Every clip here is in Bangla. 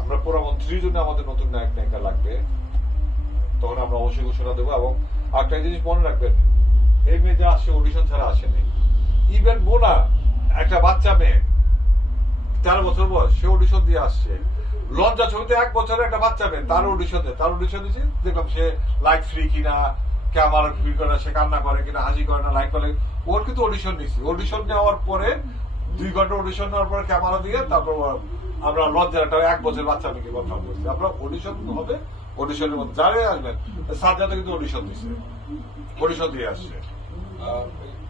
আমরা পুরামন্ত্রীর জন্য আমাদের নতুন নায়ক নায়িকা লাগবে, তখন আমরা অবশ্যই ঘোষণা দেবো। এবং একটা জিনিস মনে রাখবেন, এই মেয়ে যা আসছে অডিশন ছাড়া আসেনি। ইভেন মোনা একটা বাচ্চা মেয়ে 13 বছর বয়স, সে অডিশন দিয়ে আসছে। লঞ্চা ছবিতে 1 বছরের একটা বাচ্চা মেয়ে, তার অডিশন দিয়েছে, দেখলাম সে লাইট ফ্রি কিনা, ক্যামেরা ফ্রি করে, সে কান্না করে কিনা, হাসি করে না, লাইট করে। ওর কিন্তু অডিশন নিচ্ছি, অডিশন নেওয়ার পরে 2 ঘন্টা অডিশন নেওয়ার পরে ক্যামেরা দিয়ে তারপর আমরা লজ্জার একটা 1 বছরের বাচ্চা মেয়েকে কনফার্ম করছি। আমরা অডিশন হবে, অডিশনের মধ্যে যারা আসবেন, সাজ্জাদা কিন্তু অডিশন দিচ্ছে, অডিশন দিয়ে আসছে।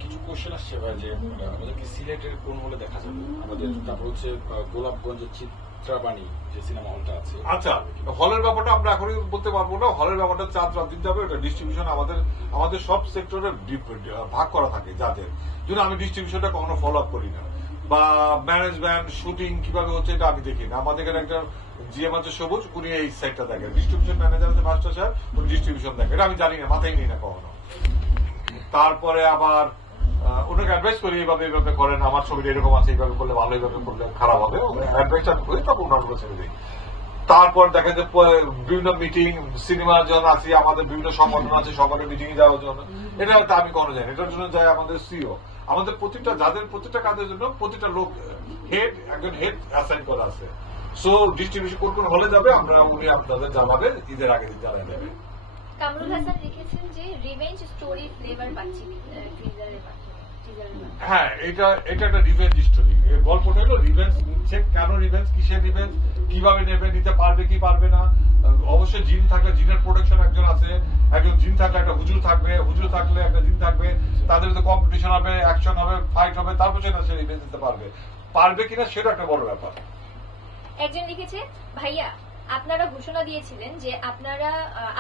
কিছু কোশ্চেন আসছে ভাই, যে আমাদেরকে সিলেটের কোন হলে দেখা যাবে আমাদের, তারপর হচ্ছে গোলাপগঞ্জের চিত্রাবাণী যে সিনেমা হলটা আছে। আচ্ছা, হলের ব্যাপারটা আমরা এখনই বলতে পারবো না। হলের ব্যাপারটা 4 দিতে হবে। এটা ডিস্ট্রিবিউশন আমাদের সব সেক্টরে ভাগ করা থাকে, যাদের জন্য আমি ডিস্ট্রিবিউশনটা কখনো ফলো আপ করি না, বা ম্যানেজমেন্ট শুটিং কিভাবে হচ্ছে এটা আমি দেখি না। আমাদের এখানে একটা জিএম আছে সবুজ, উনি এই সাইডটা দেখেন, ডিস্ট্রিবিউশন ম্যানেজার আছে মাস্টার সাহেব, উনি ডিস্ট্রিবিউশন দেখেন। এটা আমি জানি না, মাথায় নিই না কখনো। তারপরে আবার ওনাকে অ্যাডভাইস করি, এইভাবে করেন, আমার ছবিটা এরকম আছে, এইভাবে করলে ভালো, এইভাবে করলে খারাপ হবে, অ্যাডভাইস আমি করি, তখন ওনার ছেড়ে দিই। তারপর দেখা যায় বিভিন্ন মিটিং, সিনেমার জন্য আছি, আমাদের বিভিন্ন সংগঠন আছে, সংগঠনের মিটিং এ যাওয়ার জন্য, এটা আমি কখনো যাই। এটার জন্য যায় আমাদের সিও। আমাদের প্রতিটা কাজের জন্য প্রতিটা লোক একজন হেড অ্যাসাইন করা আছে। সো ডিস্ট্রিবিউশন কোন হলে যাবে, উনি আপনাদের জানাবে, ঈদের আগে দিন জানাই দেবে। কামরুল হাসান লিখেছেন যে রিভেঞ্জ স্টোরি ফ্লেভার পাচ্ছি ট্রিজারের মাধ্যমে। হ্যাঁ, এটা একটা রিভেঞ্জ স্টোরি। গল্পটা হলো রিভেঞ্জ নিচ্ছে, কেন রিভেঞ্জ, কিসের রিভেঞ্জ, কিভাবে নেবে, নিতে পারবে কি পারবে না। অবশ্যই জিন থাকলে জিনের প্রোটেকশন একজন আছে, একজন জিন থাকলে একটা হুজুর থাকবে, হুজুর থাকলে একটা জিন থাকবে, তাদের মধ্যে কম্পিটিশন হবে, অ্যাকশন হবে, ফাইট হবে, তারপর সে রিভেঞ্জ দিতে পারবে কিনা সেটা একটা বড় ব্যাপার। একজন লিখেছে, ভাইয়া আপনারা ঘোষণা দিয়েছিলেন যে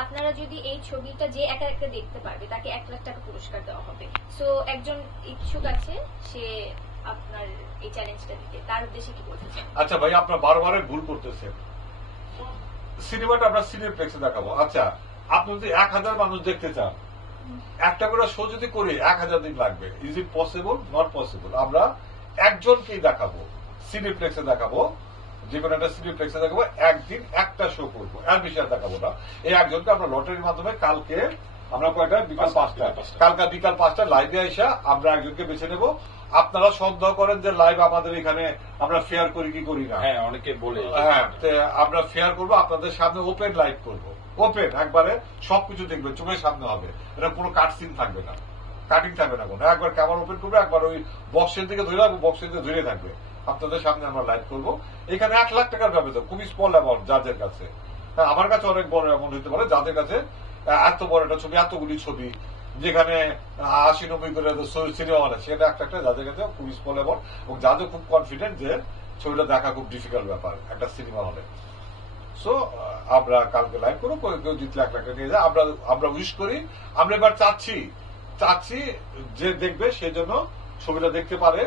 আপনারা যদি এই ছবিটা যে একা একা দেখতে পারবে তাকে 1 লাখ টাকা পুরস্কার দেওয়া হবে। সো একজন ইচ্ছুক আছে, সে আপনার এই চ্যালেঞ্জটা দিতে, তার উদ্দেশ্যে কি বলতে চান? আচ্ছা ভাই, আপনার বারবার ভুল করতেছেন। সিনেমাটা আমরা সিনেপ্লেক্সে দেখাবো। আচ্ছা, আপনি যদি 1000 মানুষ দেখতে চান, একটা করে শো যদি করি 1000 দিন লাগবে। Is it possible? Not possible. আমরা একজনকেই দেখাবো, সিনেপ্লেক্সে দেখাবো, যে কোনো একটা সিনেপ্লেক্সে দেখাবো, একদিন একটা শো করবো, এর বেশি আর দেখাবো না। এই একজনকে আমরা লটারির মাধ্যমে কালকে আমরা কয়টা, বিকাল 5টায়, কালকে বিকাল 5টায় লাইভে এসে আমরা একজনকে বেছে নেব। আপনারা সন্দেহ করেন যে লাইভ আমাদের এখানে আমরা ফেয়ার করি কি করি না? হ্যাঁ, অনেকে বলে। হ্যাঁ, আমরা ফেয়ার করবো, আপনাদের সামনে ওপেন লাইভ করবো, ওপেন একবারে সবকিছু দেখবে, চোখের সামনে হবে। এটা কোনো কাট সিন থাকবে না, কাটিং থাকবে না কোনো। একবার ক্যামেরা ওপেন করবো, একবার ওই বক্সের দিকে ধরে রাখবো, বক্সের দিকে ধরে থাকবে, আপনাদের সামনে আমরা লাইভ করবো। এখানে 1 লাখ টাকার ব্যবস্থা, খুবই স্মল অ্যামাউন্ট যাদের কাছে। হ্যাঁ, আমার কাছে অনেক বড় অ্যামাউন্ট হতে পারে, যাদের কাছে এত বড় একটা ছবি, এতগুলি ছবি, যেখানে 80-90 করে সিনেমা হলে, সেটা একটা যাদের কাছে খুবই স্মল অ্যামাউন্ট, এবং যাদের খুব কনফিডেন্ট যে ছবিটা দেখা খুব ডিফিকাল্ট ব্যাপার একটা সিনেমা হলে। সো আমরা কালকে লাইভ করবো, কেউ জিতলে 1 লাখ টাকা নিয়ে যায়। আমরা উইশ করি, আমরা এবার চাচ্ছি যে দেখবে সেই জন্য ছবিটা দেখতে পারে।